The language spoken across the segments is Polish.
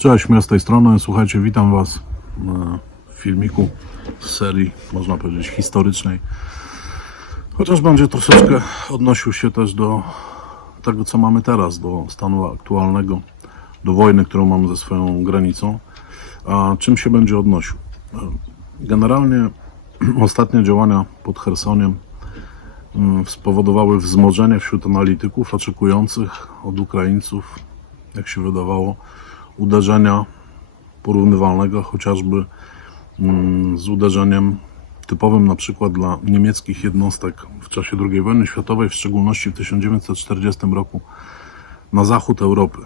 Cześć, ja z tej strony. Słuchajcie, witam Was na filmiku z serii, można powiedzieć, historycznej. Chociaż będzie troszeczkę odnosił się też do tego, co mamy teraz, do stanu aktualnego, do wojny, którą mamy ze swoją granicą. A czym się będzie odnosił? Generalnie ostatnie działania pod Chersoniem mm, spowodowały wzmożenie wśród analityków oczekujących od Ukraińców, jak się wydawało, uderzenia porównywalnego chociażby mm, z uderzeniem typowym na przykład dla niemieckich jednostek w czasie II wojny światowej, w szczególności w 1940 roku na zachód Europy.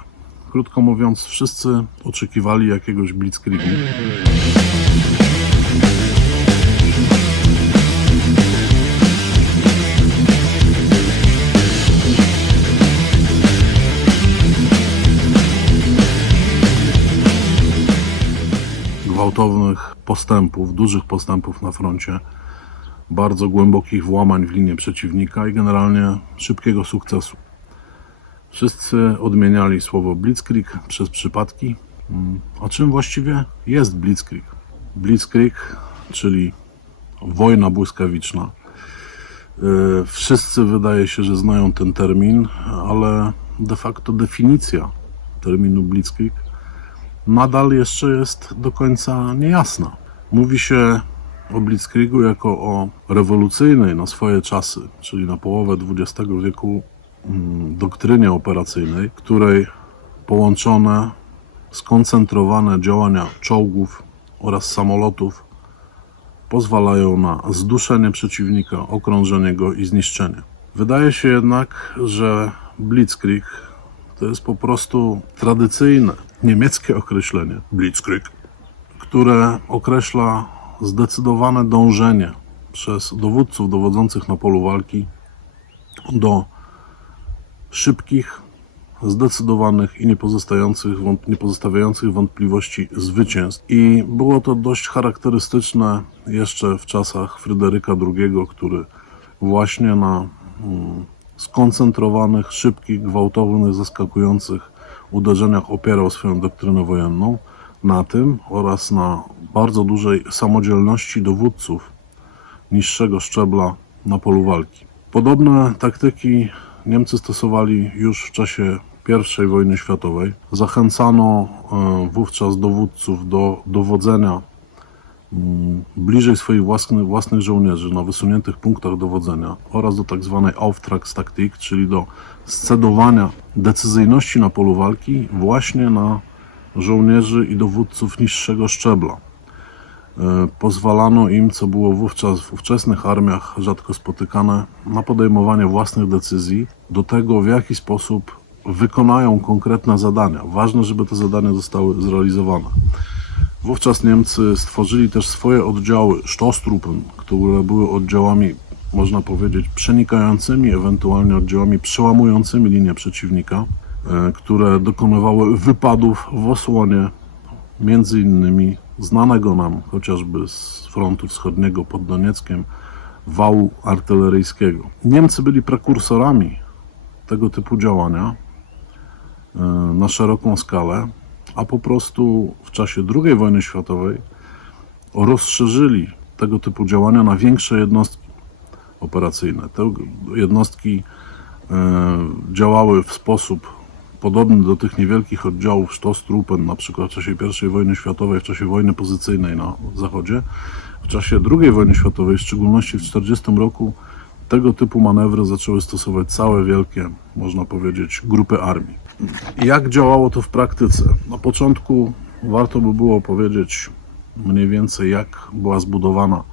Krótko mówiąc, wszyscy oczekiwali jakiegoś blitzkriegu. Gwałtownych postępów, dużych postępów na froncie, bardzo głębokich włamań w linię przeciwnika i generalnie szybkiego sukcesu. Wszyscy odmieniali słowo blitzkrieg przez przypadki. Mm, A czym właściwie jest blitzkrieg? Blitzkrieg, czyli wojna błyskawiczna. Yy, Wszyscy wydaje się, że znają ten termin, ale de facto definicja terminu blitzkrieg nadal jeszcze jest do końca niejasna. Mówi się o Blitzkriegu jako o rewolucyjnej na swoje czasy, czyli na połowę XX wieku, mm, doktrynie operacyjnej, której połączone, skoncentrowane działania czołgów oraz samolotów pozwalają na zduszenie przeciwnika, okrążenie go i zniszczenie. Wydaje się jednak, że Blitzkrieg to jest po prostu tradycyjne niemieckie określenie Blitzkrieg, które określa zdecydowane dążenie przez dowódców dowodzących na polu walki do szybkich, zdecydowanych i nie, pozostających, wąt- nie pozostawiających wątpliwości zwycięstw. I było to dość charakterystyczne jeszcze w czasach Fryderyka II, który właśnie na mm, skoncentrowanych, szybkich, gwałtownych, zaskakujących uderzeniach opierał swoją doktrynę wojenną na tym oraz na bardzo dużej samodzielności dowódców niższego szczebla na polu walki. Podobne taktyki Niemcy stosowali już w czasie I wojny światowej. Zachęcano e, wówczas dowódców do dowodzenia bliżej swoich własnych, własnych żołnierzy na wysuniętych punktach dowodzenia oraz do tak zwanej Auftragstaktik, czyli do scedowania decyzyjności na polu walki właśnie na żołnierzy i dowódców niższego szczebla. E, Pozwalano im, co było wówczas w ówczesnych armiach rzadko spotykane, na podejmowanie własnych decyzji do tego, w jaki sposób wykonają konkretne zadania. Ważne, żeby te zadania zostały zrealizowane. Wówczas Niemcy stworzyli też swoje oddziały Stoßtruppen, które były oddziałami, można powiedzieć, przenikającymi, ewentualnie oddziałami przełamującymi linię przeciwnika, e, które dokonywały wypadów w osłonie między innymi znanego nam chociażby z frontu wschodniego pod Donieckiem wału artyleryjskiego. Niemcy byli prekursorami tego typu działania e, na szeroką skalę, a po prostu w czasie II wojny światowej rozszerzyli tego typu działania na większe jednostki operacyjne. Te jednostki e, działały w sposób podobny do tych niewielkich oddziałów Stoßtruppen, na przykład w czasie I wojny światowej, w czasie wojny pozycyjnej na zachodzie. W czasie II wojny światowej, w szczególności w 1940 roku, tego typu manewry zaczęły stosować całe wielkie, można powiedzieć, grupy armii. Jak działało to w praktyce? Na początku warto by było powiedzieć mniej więcej, jak była zbudowana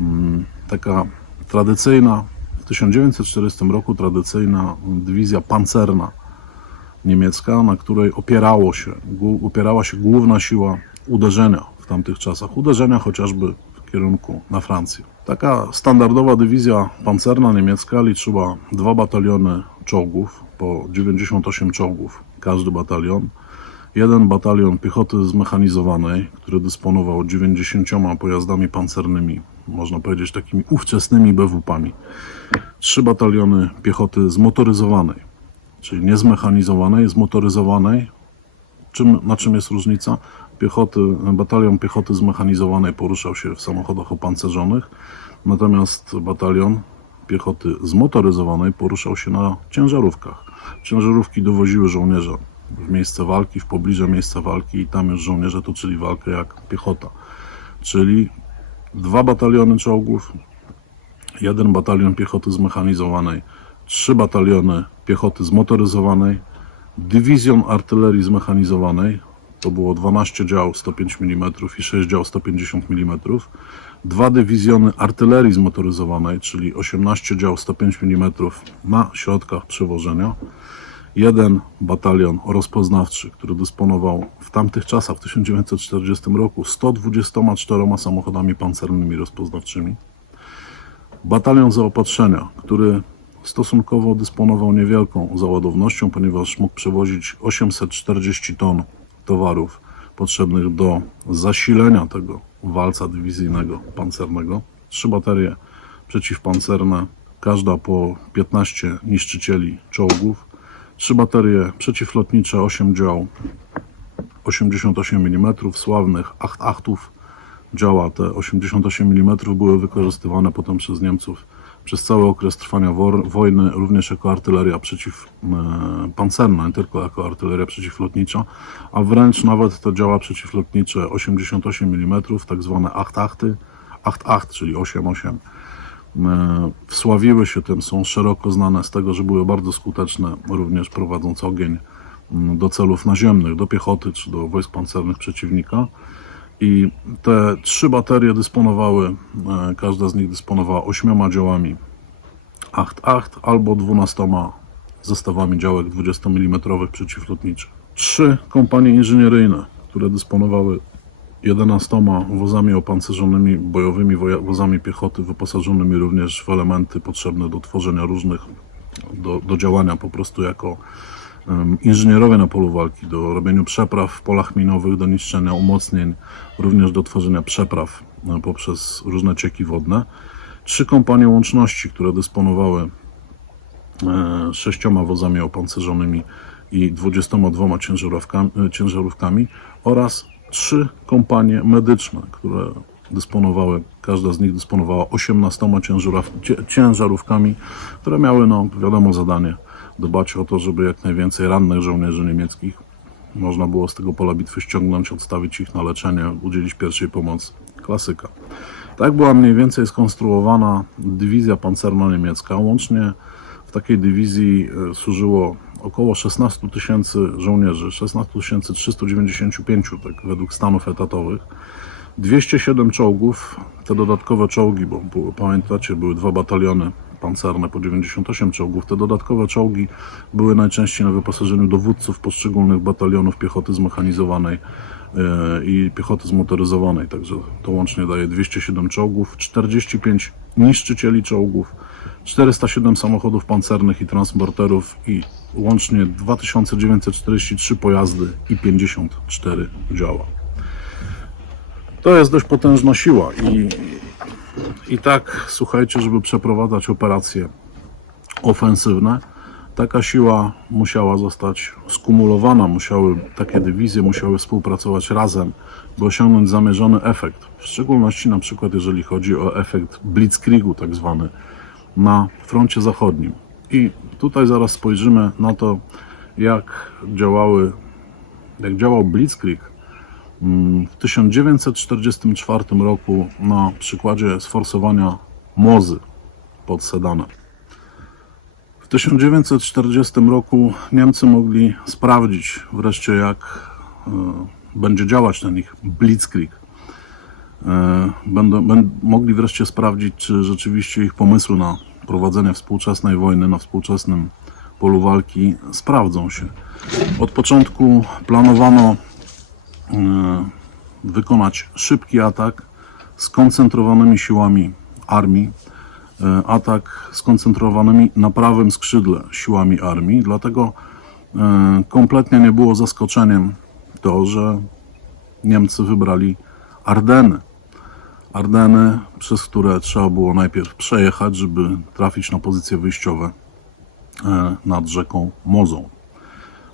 mm, taka tradycyjna, w 1940 roku tradycyjna dywizja pancerna niemiecka, na której opierało się, opierała się główna siła uderzenia w tamtych czasach. Uderzenia chociażby kierunku na Francję. Taka standardowa dywizja pancerna niemiecka liczyła dwa bataliony czołgów, po 98 czołgów każdy batalion. Jeden batalion piechoty zmechanizowanej, który dysponował 90 pojazdami pancernymi, można powiedzieć takimi ówczesnymi BWP-ami. Trzy bataliony piechoty zmotoryzowanej, czyli nie zmechanizowanej, zmotoryzowanej, Czym, na czym jest różnica? Piechoty, batalion piechoty zmechanizowanej poruszał się w samochodach opancerzonych, natomiast batalion piechoty zmotoryzowanej poruszał się na ciężarówkach. Ciężarówki dowoziły żołnierza w miejsce walki, w pobliże miejsca walki i tam już żołnierze toczyli walkę jak piechota. Czyli dwa bataliony czołgów, jeden batalion piechoty zmechanizowanej, trzy bataliony piechoty zmotoryzowanej, dywizjon artylerii zmechanizowanej, to było 12 dział 105 mm i 6 dział 150 mm, dwa dywizjony artylerii zmotoryzowanej, czyli 18 dział 105 mm na środkach przewożenia, jeden batalion rozpoznawczy, który dysponował w tamtych czasach, w 1940 roku, 124 samochodami pancernymi rozpoznawczymi, batalion zaopatrzenia, który stosunkowo dysponował niewielką załadownością, ponieważ mógł przewozić 840 ton towarów potrzebnych do zasilenia tego walca dywizyjnego pancernego. Trzy baterie przeciwpancerne, każda po 15 niszczycieli czołgów, trzy baterie przeciwlotnicze, 8 dział 88 mm, sławnych Acht-Achtów. Działa te 88 mm były wykorzystywane potem przez Niemców przez cały okres trwania wojny, również jako artyleria przeciwpancerna, nie tylko jako artyleria przeciwlotnicza, a wręcz nawet te działa przeciwlotnicze 88 mm, tak zwane Acht-Achty, Acht-Acht, czyli 8-8, e, wsławiły się tym, są szeroko znane z tego, że były bardzo skuteczne, również prowadząc ogień do celów naziemnych, do piechoty czy do wojsk pancernych przeciwnika. I te trzy baterie dysponowały, e, każda z nich dysponowała ośmioma działami Acht-Acht albo 12 zestawami działek 20 mm przeciwlotniczych. Trzy kompanie inżynieryjne, które dysponowały 11 wozami opancerzonymi, bojowymi wozami piechoty, wyposażonymi również w elementy potrzebne do tworzenia różnych, do, do działania po prostu jako inżynierowie na polu walki, do robienia przepraw w polach minowych, do niszczenia umocnień, również do tworzenia przepraw e, poprzez różne cieki wodne. Trzy kompanie łączności, które dysponowały e, sześcioma wozami opancerzonymi i 22 ciężarówkami, e, ciężarówkami oraz trzy kompanie medyczne, które dysponowały, każda z nich dysponowała 18 ciężarów, cie- ciężarówkami, które miały, no wiadomo, zadanie dbać o to, żeby jak najwięcej rannych żołnierzy niemieckich można było z tego pola bitwy ściągnąć, odstawić ich na leczenie, udzielić pierwszej pomocy. Klasyka. Tak była mniej więcej skonstruowana dywizja pancerna niemiecka. Łącznie w takiej dywizji e, służyło około 16 tysięcy żołnierzy, 16 395 tak według stanów etatowych. 207 czołgów, te dodatkowe czołgi, bo pamiętacie, były dwa bataliony pancerne po 98 czołgów. Te dodatkowe czołgi były najczęściej na wyposażeniu dowódców poszczególnych batalionów piechoty zmechanizowanej e, i piechoty zmotoryzowanej, także to łącznie daje 207 czołgów, 45 niszczycieli czołgów, 407 samochodów pancernych i transporterów i łącznie 2943 pojazdy i 54 działa. To jest dość potężna siła i, i tak, słuchajcie, żeby przeprowadzać operacje ofensywne, taka siła musiała zostać skumulowana, musiały, takie dywizje musiały współpracować razem, by osiągnąć zamierzony efekt. W szczególności na przykład jeżeli chodzi o efekt blitzkriegu tak zwany na froncie zachodnim. I tutaj zaraz spojrzymy na to, jak działały, jak działał blitzkrieg w 1944 roku na przykładzie sforsowania Mozy pod Sedanem. W 1940 roku Niemcy mogli sprawdzić wreszcie, jak e, będzie działać ten ich blitzkrieg. E, Będą, będą mogli wreszcie sprawdzić, czy rzeczywiście ich pomysły na prowadzenie współczesnej wojny na współczesnym polu walki sprawdzą się. Od początku planowano wykonać szybki atak skoncentrowanymi siłami armii, e, atak skoncentrowanymi na prawym skrzydle siłami armii, dlatego e, kompletnie nie było zaskoczeniem to, że Niemcy wybrali Ardeny. Ardeny, przez które trzeba było najpierw przejechać, żeby trafić na pozycje wyjściowe e, nad rzeką Mozą.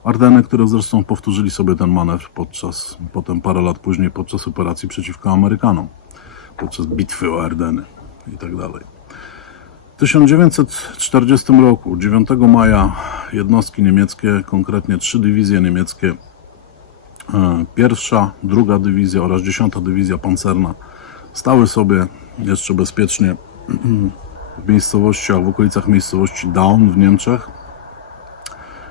Ardeny, które zresztą powtórzyli sobie ten manewr podczas, potem parę lat później podczas operacji przeciwko Amerykanom, podczas bitwy o Ardeny i tak dalej. W 1940 roku, 9 maja, jednostki niemieckie, konkretnie trzy dywizje niemieckie, e, pierwsza, druga dywizja oraz dziesiąta dywizja pancerna stały sobie jeszcze bezpiecznie w miejscowościach, w okolicach miejscowości Daun w Niemczech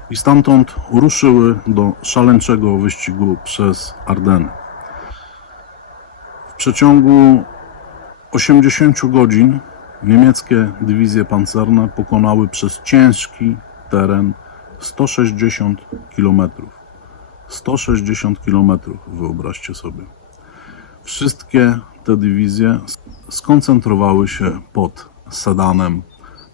i stamtąd ruszyły do szaleńczego wyścigu przez Ardeny. W przeciągu 80 godzin niemieckie dywizje pancerne pokonały przez ciężki teren 160 km. 160 km, wyobraźcie sobie. Wszystkie te dywizje skoncentrowały się pod Sedanem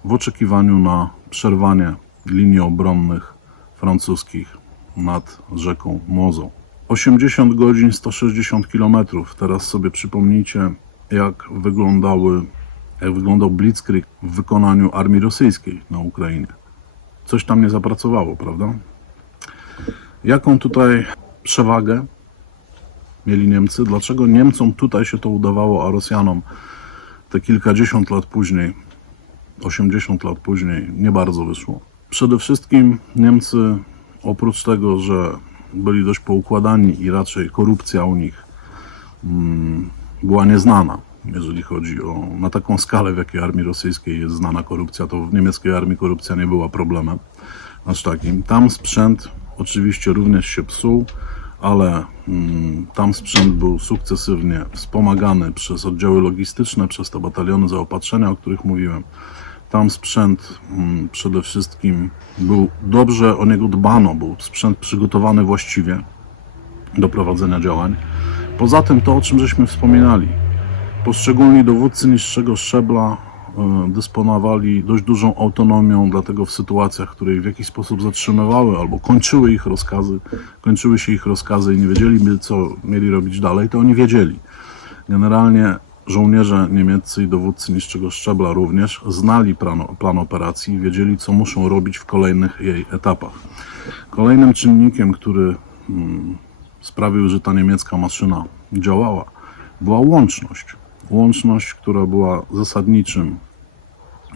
w oczekiwaniu na przerwanie linii obronnych francuskich nad rzeką Mozą. 80 godzin, 160 km. Teraz sobie przypomnijcie, jak wyglądały, jak wyglądał Blitzkrieg w wykonaniu armii rosyjskiej na Ukrainie. Coś tam nie zapracowało, prawda? Jaką tutaj przewagę mieli Niemcy? Dlaczego Niemcom tutaj się to udawało, a Rosjanom te kilkadziesiąt lat później, 80 lat później, nie bardzo wyszło? Przede wszystkim Niemcy, oprócz tego, że byli dość poukładani i raczej korupcja u nich mm, była nieznana, jeżeli chodzi o na taką skalę, w jakiej armii rosyjskiej jest znana korupcja, to w niemieckiej armii korupcja nie była problemem aż takim. Tam sprzęt oczywiście również się psuł, ale mm, tam sprzęt był sukcesywnie wspomagany przez oddziały logistyczne, przez te bataliony zaopatrzenia, o których mówiłem. Tam sprzęt mm, przede wszystkim był dobrze o niego dbano, był sprzęt przygotowany właściwie do prowadzenia działań. Poza tym to, o czym żeśmy wspominali, poszczególni dowódcy niższego szczebla e, dysponowali dość dużą autonomią, dlatego w sytuacjach, które ich w jakiś sposób zatrzymywały albo kończyły ich rozkazy, kończyły się ich rozkazy i nie wiedzieliby, co mieli robić dalej, to oni wiedzieli. Generalnie żołnierze niemieccy i dowódcy niższego szczebla również znali plan, plan operacji i wiedzieli, co muszą robić w kolejnych jej etapach. Kolejnym czynnikiem, który mm, sprawił, że ta niemiecka maszyna działała, była łączność. Łączność, która była zasadniczym,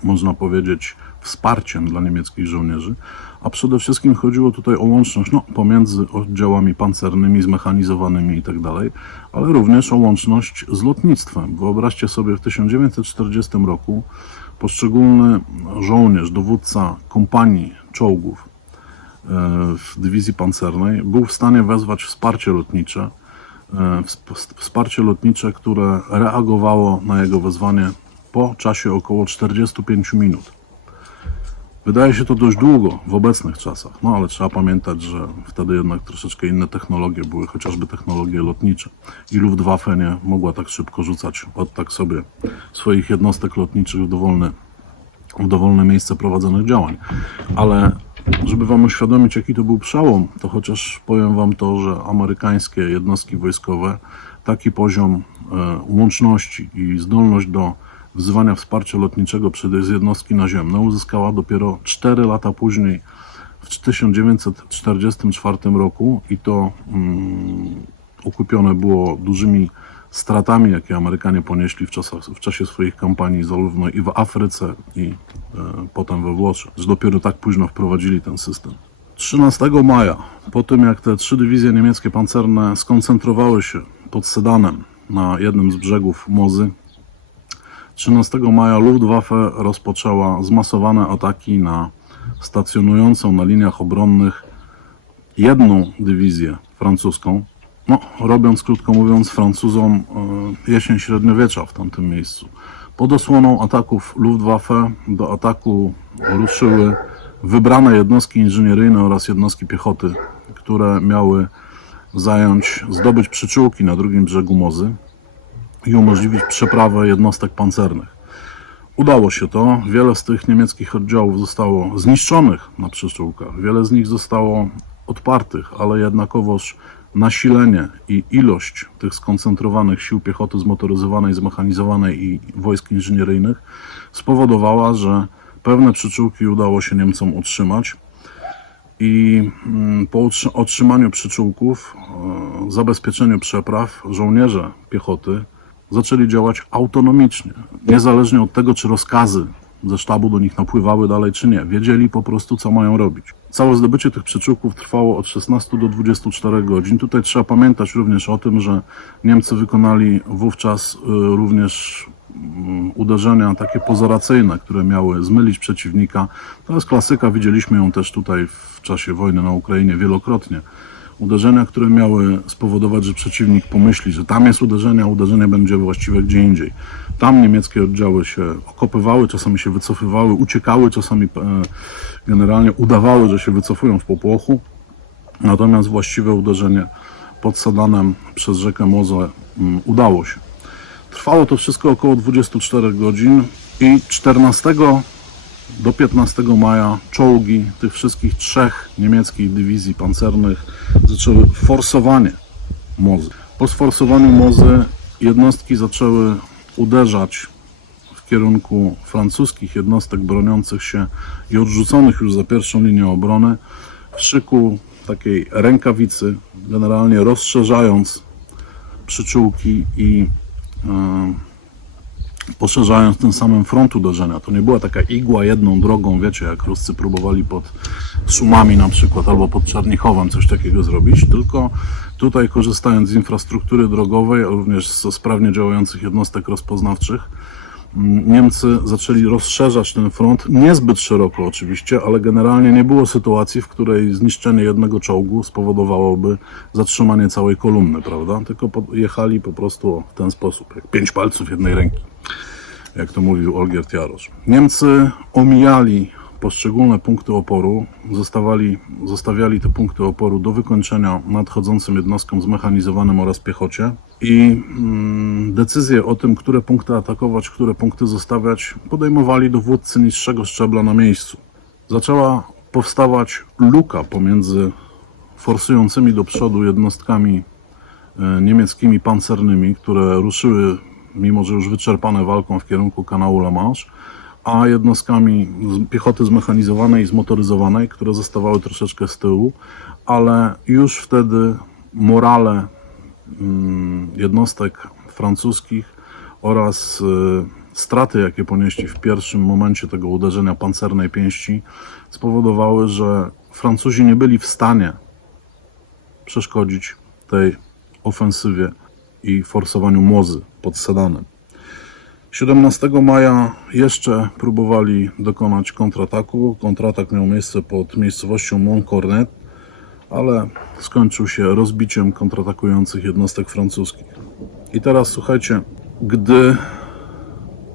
można powiedzieć, wsparciem dla niemieckich żołnierzy, a przede wszystkim chodziło tutaj o łączność no, pomiędzy oddziałami pancernymi, zmechanizowanymi itd., ale również o łączność z lotnictwem. Wyobraźcie sobie, w 1940 roku poszczególny żołnierz, dowódca kompanii czołgów e, w dywizji pancernej był w stanie wezwać wsparcie lotnicze, e, wsp- wsparcie lotnicze, które reagowało na jego wezwanie po czasie około 45 minut. Wydaje się to dość długo w obecnych czasach, no ale trzeba pamiętać, że wtedy jednak troszeczkę inne technologie były, chociażby technologie lotnicze. I Luftwaffe nie mogła tak szybko rzucać od tak sobie swoich jednostek lotniczych w dowolne, w dowolne miejsce prowadzonych działań. Ale żeby Wam uświadomić, jaki to był przełom, to chociaż powiem Wam to, że amerykańskie jednostki wojskowe taki poziom e, łączności i zdolność do wzywania wsparcia lotniczego przez jednostki naziemne uzyskała dopiero 4 lata później, w 1944 roku i to mm, okupione było dużymi stratami, jakie Amerykanie ponieśli w, czasach, w czasie swoich kampanii zarówno i w Afryce, i e, potem we Włoszech, że dopiero tak późno wprowadzili ten system. 13 maja, po tym jak te trzy dywizje niemieckie pancerne skoncentrowały się pod Sedanem na jednym z brzegów Mozy, 13 maja Luftwaffe rozpoczęła zmasowane ataki na stacjonującą na liniach obronnych jedną dywizję francuską. No, robiąc krótko mówiąc, Francuzom e, jesień średniowiecza w tamtym miejscu. Pod osłoną ataków Luftwaffe do ataku ruszyły wybrane jednostki inżynieryjne oraz jednostki piechoty, które miały zająć, zdobyć przyczółki na drugim brzegu Mozy i umożliwić przeprawę jednostek pancernych. Udało się to. Wiele z tych niemieckich oddziałów zostało zniszczonych na przyczółkach. Wiele z nich zostało odpartych, ale jednakowoż nasilenie i ilość tych skoncentrowanych sił piechoty zmotoryzowanej, zmechanizowanej i wojsk inżynieryjnych spowodowała, że pewne przyczółki udało się Niemcom utrzymać. I mm, po otrzymaniu przyczółków, e, zabezpieczeniu przepraw, żołnierze piechoty zaczęli działać autonomicznie, niezależnie od tego, czy rozkazy ze sztabu do nich napływały dalej, czy nie. Wiedzieli po prostu, co mają robić. Całe zdobycie tych przyczółków trwało od 16 do 24 godzin. Tutaj trzeba pamiętać również o tym, że Niemcy wykonali wówczas y, również mm, uderzenia takie pozeracyjne, które miały zmylić przeciwnika. To jest klasyka, widzieliśmy ją też tutaj w czasie wojny na Ukrainie wielokrotnie. Uderzenia, które miały spowodować, że przeciwnik pomyśli, że tam jest uderzenie, a uderzenie będzie właściwe gdzie indziej. Tam niemieckie oddziały się okopywały, czasami się wycofywały, uciekały, czasami e, generalnie udawały, że się wycofują w popłochu. Natomiast właściwe uderzenie pod Sadanem przez rzekę Mozę mm, udało się. Trwało to wszystko około 24 godzin i 14 do 15 maja czołgi tych wszystkich trzech niemieckich dywizji pancernych zaczęły forsowanie Mozy. Po sforsowaniu Mozy jednostki zaczęły uderzać w kierunku francuskich jednostek broniących się i odrzuconych już za pierwszą linię obrony w szyku takiej rękawicy, generalnie rozszerzając przyczółki i e, poszerzając tym samym front uderzenia. To nie była taka igła jedną drogą, wiecie, jak Ruscy próbowali pod Szumami na przykład, albo pod Czarnichowem coś takiego zrobić, tylko tutaj korzystając z infrastruktury drogowej, a również ze sprawnie działających jednostek rozpoznawczych, mm, Niemcy zaczęli rozszerzać ten front, niezbyt szeroko oczywiście, ale generalnie nie było sytuacji, w której zniszczenie jednego czołgu spowodowałoby zatrzymanie całej kolumny, prawda? Tylko jechali po prostu w ten sposób, jak pięć palców jednej ręki jak to mówił Olgierd Jarosz. Niemcy omijali poszczególne punkty oporu, zostawali, zostawiali te punkty oporu do wykończenia nadchodzącym jednostkom zmechanizowanym oraz piechocie i mm, decyzje o tym, które punkty atakować, które punkty zostawiać, podejmowali dowódcy niższego szczebla na miejscu. Zaczęła powstawać luka pomiędzy forsującymi do przodu jednostkami e, niemieckimi pancernymi, które ruszyły, mimo że już wyczerpane walką w kierunku kanału La Manche, a jednostkami piechoty zmechanizowanej i zmotoryzowanej, które zostawały troszeczkę z tyłu, ale już wtedy morale mm, jednostek francuskich oraz y, straty, jakie ponieśli w pierwszym momencie tego uderzenia pancernej pięści, spowodowały, że Francuzi nie byli w stanie przeszkodzić tej ofensywie i forsowaniu Mozy pod Sedanem. 17 maja jeszcze próbowali dokonać kontrataku. Kontratak miał miejsce pod miejscowością Montcornet, ale skończył się rozbiciem kontratakujących jednostek francuskich. I teraz słuchajcie, gdy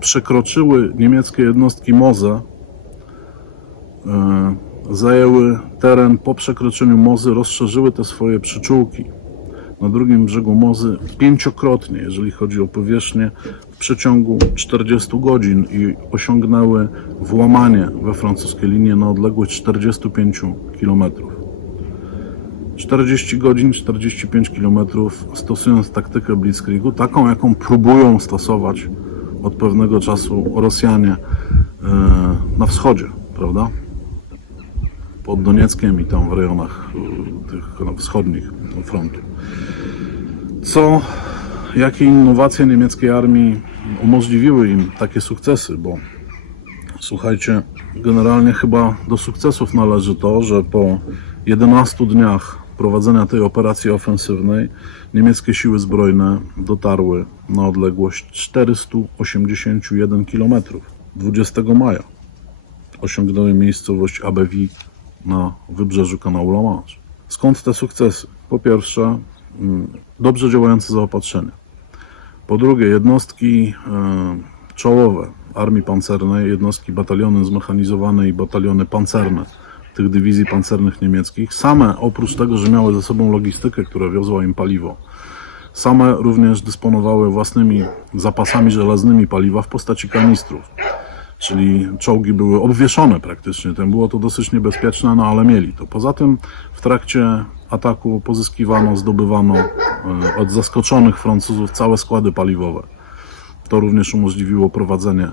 przekroczyły niemieckie jednostki Moze, e, zajęły teren po przekroczeniu Mozy, rozszerzyły te swoje przyczółki na drugim brzegu Mozy pięciokrotnie, jeżeli chodzi o powierzchnię, w przeciągu 40 godzin i osiągnęły włamanie we francuskie linie na odległość 45 km. 40 godzin, 45 km stosując taktykę Blitzkriegu, taką jaką próbują stosować od pewnego czasu Rosjanie e, na wschodzie, prawda? Pod Donieckiem i tam w rejonach e, tych wschodnich frontu. Co, jakie innowacje niemieckiej armii umożliwiły im takie sukcesy, bo słuchajcie, generalnie chyba do sukcesów należy to, że po 11 dniach prowadzenia tej operacji ofensywnej niemieckie siły zbrojne dotarły na odległość 481 km 20 maja. Osiągnęły miejscowość Abbeville na wybrzeżu kanału La Manche. Skąd te sukcesy? Po pierwsze, mm, dobrze działające zaopatrzenie. Po drugie, jednostki e, czołowe Armii Pancernej, jednostki bataliony zmechanizowane i bataliony pancerne tych dywizji pancernych niemieckich, same oprócz tego, że miały ze sobą logistykę, która wiozła im paliwo, same również dysponowały własnymi zapasami żelaznymi paliwa w postaci kanistrów. Czyli czołgi były obwieszone praktycznie, tym było to dosyć niebezpieczne, no ale mieli to. Poza tym w trakcie ataku pozyskiwano, zdobywano e, od zaskoczonych Francuzów całe składy paliwowe. To również umożliwiło prowadzenie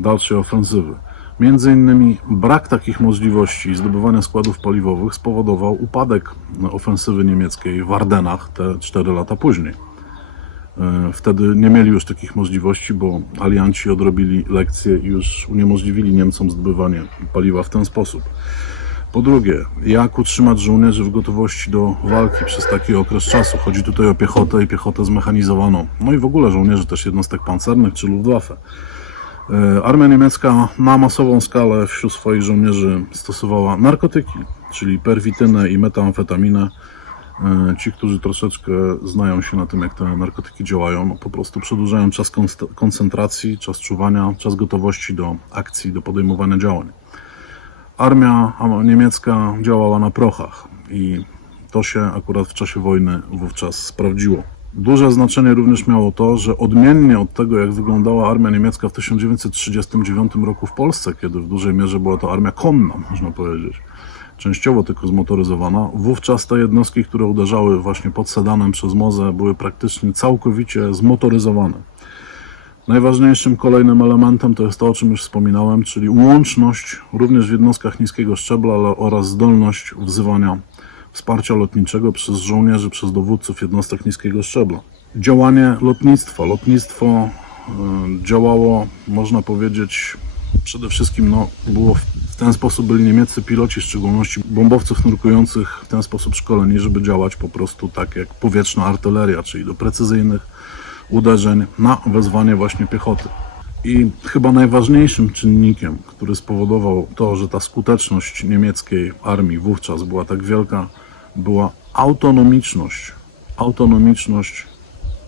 dalszej ofensywy. Między innymi brak takich możliwości zdobywania składów paliwowych spowodował upadek ofensywy niemieckiej w Ardenach te 4 lata później. E, Wtedy nie mieli już takich możliwości, bo alianci odrobili lekcję i już uniemożliwili Niemcom zdobywanie paliwa w ten sposób. Po drugie, jak utrzymać żołnierzy w gotowości do walki przez taki okres czasu? Chodzi tutaj o piechotę i piechotę zmechanizowaną. No i w ogóle żołnierzy też jednostek pancernych czy Luftwaffe. E, Armia niemiecka na masową skalę wśród swoich żołnierzy stosowała narkotyki, czyli perwitynę i metamfetaminę. E, Ci, którzy troszeczkę znają się na tym, jak te narkotyki działają, po prostu przedłużają czas koncentracji, czas czuwania, czas gotowości do akcji, do podejmowania działań. Armia niemiecka działała na prochach i to się akurat w czasie wojny wówczas sprawdziło. Duże znaczenie również miało to, że odmiennie od tego, jak wyglądała armia niemiecka w 1939 roku w Polsce, kiedy w dużej mierze była to armia konna, można powiedzieć, częściowo tylko zmotoryzowana, wówczas te jednostki, które uderzały właśnie pod Sedanem przez Mozę, były praktycznie całkowicie zmotoryzowane. Najważniejszym kolejnym elementem to jest to, o czym już wspominałem, czyli łączność również w jednostkach niskiego szczebla oraz zdolność wzywania wsparcia lotniczego przez żołnierzy, przez dowódców jednostek niskiego szczebla. Działanie lotnictwa. Lotnictwo e, działało, można powiedzieć, przede wszystkim no, było w, ten sposób byli niemieccy piloci, w szczególności bombowców nurkujących w ten sposób szkoleni, żeby działać po prostu tak jak powietrzna artyleria, czyli do precyzyjnych uderzeń na wezwanie właśnie piechoty. I chyba najważniejszym czynnikiem, który spowodował to, że ta skuteczność niemieckiej armii wówczas była tak wielka, była autonomiczność. Autonomiczność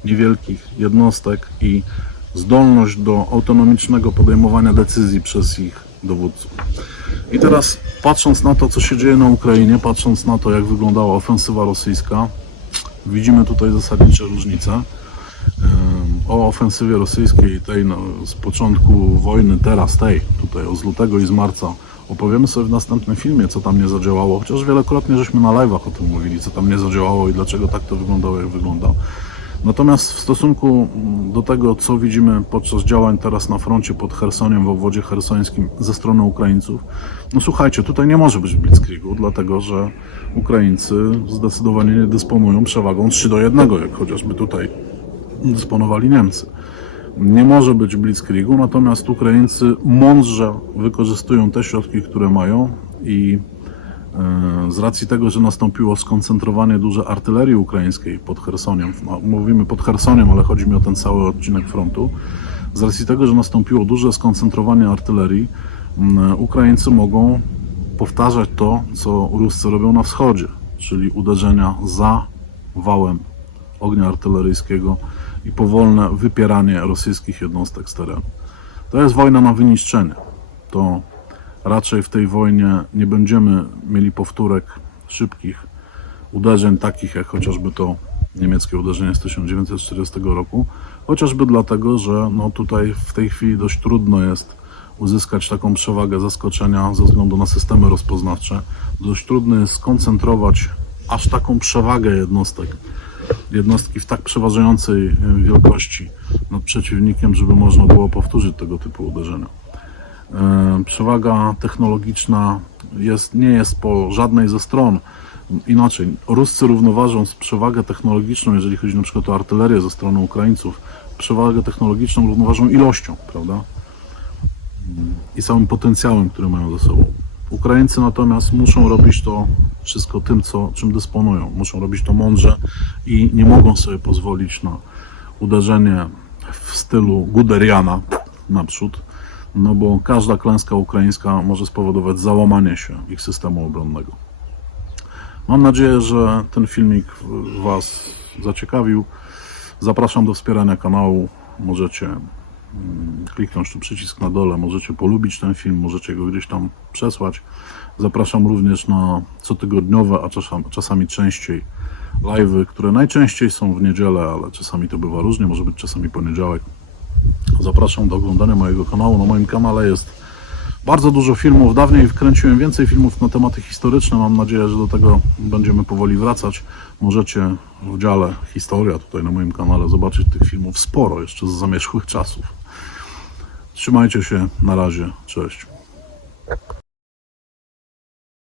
niewielkich jednostek i zdolność do autonomicznego podejmowania decyzji przez ich dowódców. I teraz patrząc na to, co się dzieje na Ukrainie, patrząc na to, jak wyglądała ofensywa rosyjska, widzimy tutaj zasadnicze różnice. O ofensywie rosyjskiej, tej no, z początku wojny, teraz tej, tutaj z lutego i z marca, opowiemy sobie w następnym filmie, co tam nie zadziałało, chociaż wielokrotnie żeśmy na live'ach o tym mówili, co tam nie zadziałało i dlaczego tak to wyglądało, jak wygląda. Natomiast w stosunku do tego, co widzimy podczas działań teraz na froncie pod Chersoniem, w obwodzie hersońskim ze strony Ukraińców, no słuchajcie, tutaj nie może być blitzkriegu, dlatego że Ukraińcy zdecydowanie nie dysponują przewagą 3 do 1, jak chociażby tutaj dysponowali Niemcy. Nie może być blitzkriegu, natomiast Ukraińcy mądrze wykorzystują te środki, które mają i z racji tego, że nastąpiło skoncentrowanie duże artylerii ukraińskiej pod Chersoniem, no, mówimy pod Chersoniem, ale chodzi mi o ten cały odcinek frontu, z racji tego, że nastąpiło duże skoncentrowanie artylerii, Ukraińcy mogą powtarzać to, co Ruscy robią na wschodzie, czyli uderzenia za wałem ognia artyleryjskiego i powolne wypieranie rosyjskich jednostek z terenu. To jest wojna na wyniszczenie. To raczej w tej wojnie nie będziemy mieli powtórek szybkich uderzeń, takich jak chociażby to niemieckie uderzenie z 1940 roku, chociażby dlatego, że no tutaj w tej chwili dość trudno jest uzyskać taką przewagę zaskoczenia ze względu na systemy rozpoznawcze. Dość trudno jest skoncentrować aż taką przewagę jednostek, jednostki w tak przeważającej y, wielkości nad przeciwnikiem, żeby można było powtórzyć tego typu uderzenia. E, Przewaga technologiczna jest, nie jest po żadnej ze stron. Inaczej, Ruscy równoważą z przewagę technologiczną, jeżeli chodzi na przykład o artylerię ze strony Ukraińców, przewagę technologiczną równoważą ilością, prawda? I samym potencjałem, który mają ze sobą. Ukraińcy natomiast muszą robić to wszystko tym, co, czym dysponują. Muszą robić to mądrze i nie mogą sobie pozwolić na uderzenie w stylu Guderiana naprzód, no bo każda klęska ukraińska może spowodować załamanie się ich systemu obronnego. Mam nadzieję, że ten filmik Was zaciekawił. Zapraszam do wspierania kanału. Możecie mm, kliknąć tu przycisk na dole, możecie polubić ten film, możecie go gdzieś tam przesłać. Zapraszam również na cotygodniowe, a czasami, częściej live'y, które najczęściej są w niedzielę, ale czasami to bywa różnie, może być czasami poniedziałek. Zapraszam do oglądania mojego kanału. Na moim kanale jest bardzo dużo filmów. Dawniej kręciłem więcej filmów na tematy historyczne. Mam nadzieję, że do tego będziemy powoli wracać. Możecie w dziale Historia tutaj na moim kanale zobaczyć tych filmów sporo jeszcze z zamierzchłych czasów. Trzymajcie się. Na razie. Cześć.